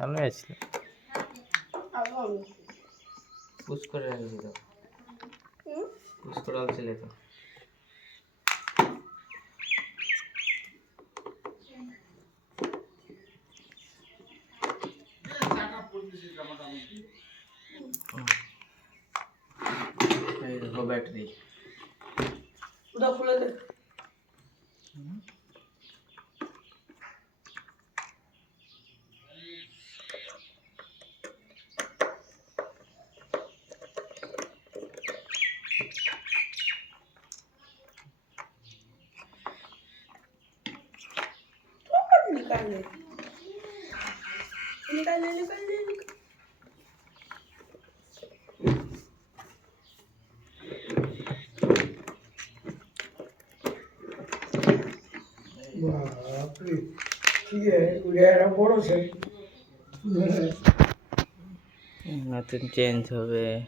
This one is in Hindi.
আমি আসছি পুশ করে রাখছি তো পুশ করে রাখছিলে তো এই দেখো ব্যাটারি ওটা খুলে निकाल ले निकाल ले निकाल ले Ngã trên trên thôi về.